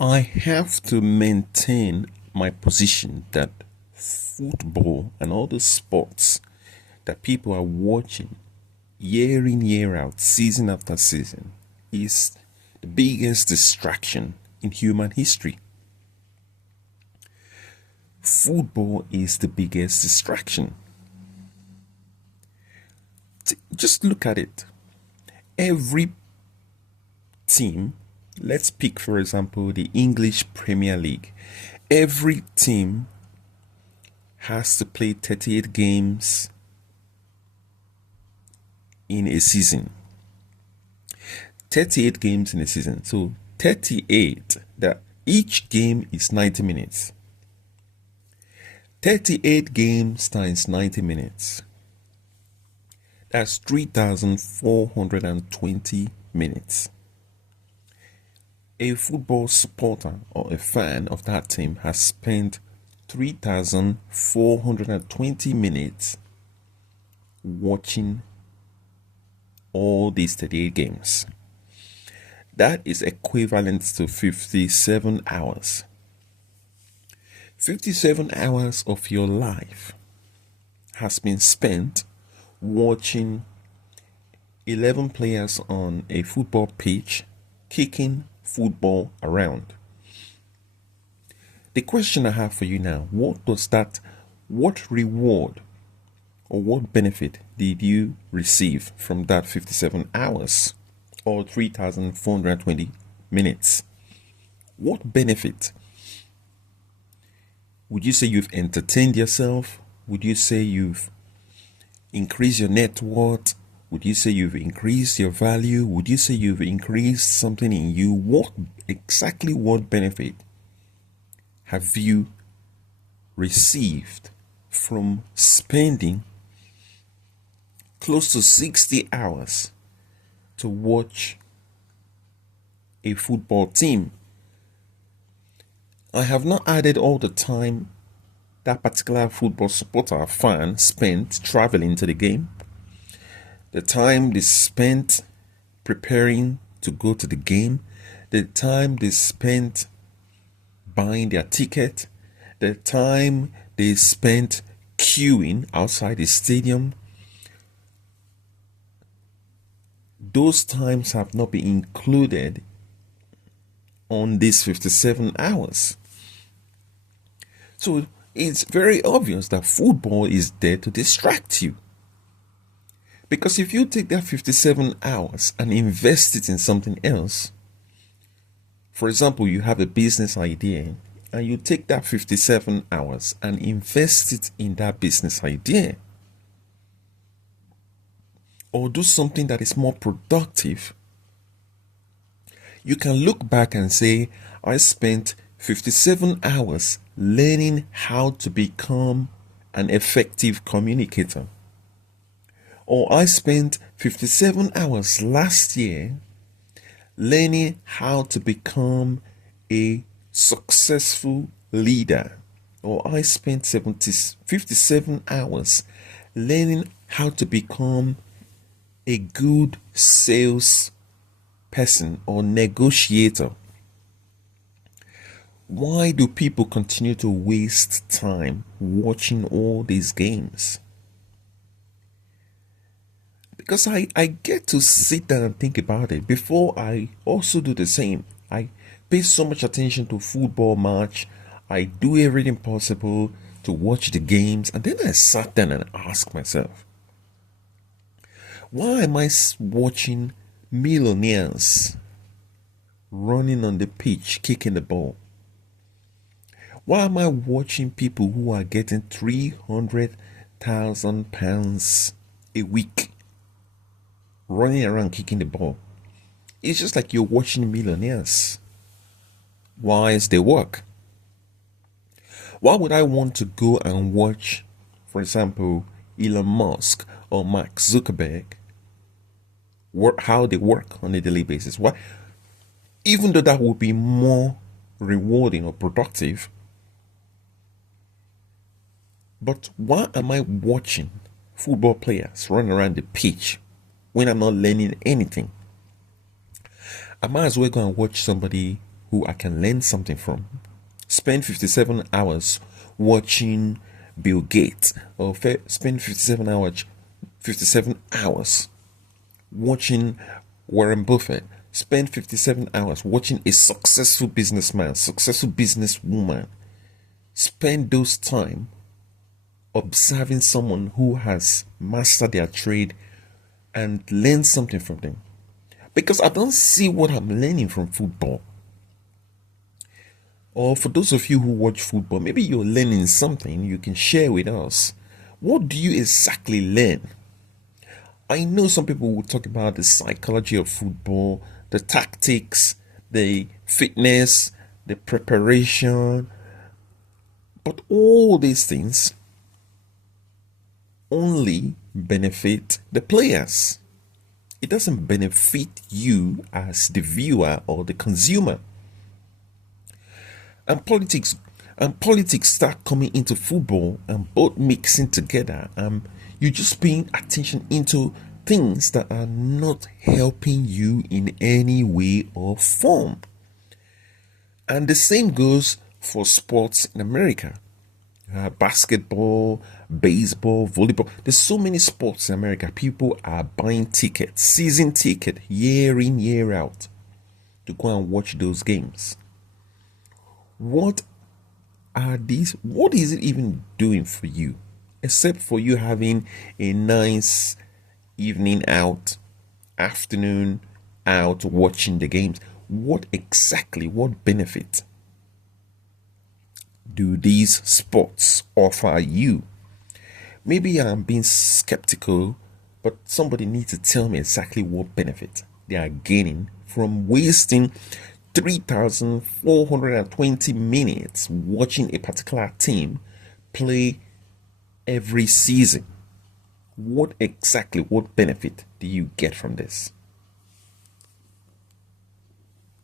I have to maintain my position that football and all the sports that people are watching year in, year out, season after season, is the biggest distraction in human history. Football is the biggest distraction. Just look at it. Every team, let's pick for example the English Premier League. Every team has to play 38 games in a season. 38 games in a season. So 38, that each game is 90 minutes. 38 games times 90 minutes. That's 3,420 minutes. A football supporter or a fan of that team has spent 3,420 minutes watching all these 38 games. That is equivalent to 57 hours. 57 hours of your life has been spent watching 11 players on a football pitch kicking football around. The question I have for you now, what reward or what benefit did you receive from that 57 hours or 3,420 minutes? What benefit? Would you say you've entertained yourself? Would you say you've increased your net worth? Would you say you've increased your value? Would you say you've increased something in you? What benefit have you received from spending close to 60 hours to watch a football team? I have not added all the time that particular football supporter or fan spent traveling to the game, the time they spent preparing to go to the game, the time they spent buying their ticket, the time they spent queuing outside the stadium. Those times have not been included on these 57 hours. So it's very obvious that football is there to distract you. Because if you take that 57 hours and invest it in something else, for example, you have a business idea and you take that 57 hours and invest it in that business idea, or do something that is more productive, you can look back and say, I spent 57 hours learning how to become an effective communicator. Or I spent 57 hours last year learning how to become a successful leader. Or I spent 57 hours learning how to become a good sales person or negotiator. Why do people continue to waste time watching all these games? Because I get to sit down and think about it before I also do the same. I pay so much attention to football match. I do everything possible to watch the games, and then I sat down and asked myself, why am I watching millionaires running on the pitch kicking the ball? Why am I watching people who are getting £300,000 a week running around kicking the ball? It's just like you're watching millionaires. Why is they work? Why would I want to go and watch, for example, Elon Musk or Mark Zuckerberg how they work on a daily basis? Why? Even though that would be more rewarding or productive, but why am I watching football players run around the pitch when I'm not learning anything? I might as well go and watch somebody who I can learn something from. Spend 57 hours watching Bill Gates, or spend 57 hours watching Warren Buffett. Spend 57 hours watching a successful businessman, successful businesswoman. Spend those time observing someone who has mastered their trade and learn something from them. Because I don't see what I'm learning from football. Or for those of you who watch football, maybe you're learning something you can share with us. What do you exactly learn? I know some people will talk about the psychology of football, the tactics, the fitness, the preparation, but all these things only benefit the players. It doesn't benefit you as the viewer or the consumer. And politics start coming into football and both mixing together. You're just paying attention into things that are not helping you in any way or form. And the same goes for sports in America. Basketball, baseball, volleyball. There's so many sports in America. People are buying tickets, season ticket, year in, year out, to go and watch those games. What are these? What is it even doing for you? Except for you having a nice evening out, afternoon out watching the games. What benefit do these sports offer you? Maybe I'm being skeptical, but somebody needs to tell me exactly what benefit they are gaining from wasting 3,420 minutes watching a particular team play every season. What benefit do you get from this?